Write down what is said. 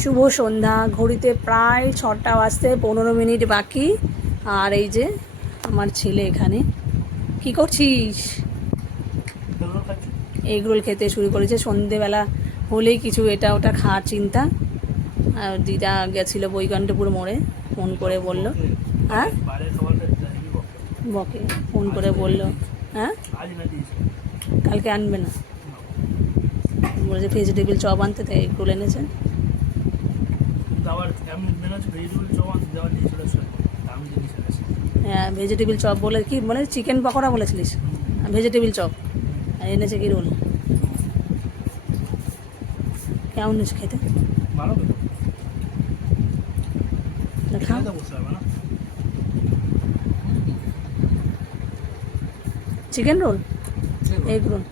শুভ সন্ধ্যা। ঘড়িতে প্রায় 6টা বাজতে 15 মিনিট বাকি। আর এই যে আমার ছেলে এখানে কি করছিস? এগরোল খেতে শুরু করেছে। সন্ধেবেলা হলেই কিছু এটা ওটা খাওয়ার চিন্তা। আর দিদা গেছিলো বৈকুণ্ঠপুর মোড়ে, ফোন করে বলল, হ্যাঁ বকে ফোন করে বলল, হ্যাঁ কালকে আনবে না, বলেছে ভেজিটেবিল চপ আনতে, তাই এগরোল এনেছে। হ্যাঁ ভেজিটেবিল চপ বলে কি বলে, চিকেন পকোড়া বলেছিলিস, ভেজিটেবিল চপ, আর এনেছে কি রোল। কেমন হয়েছে খেতে? খা। Chicken roll, egg roll.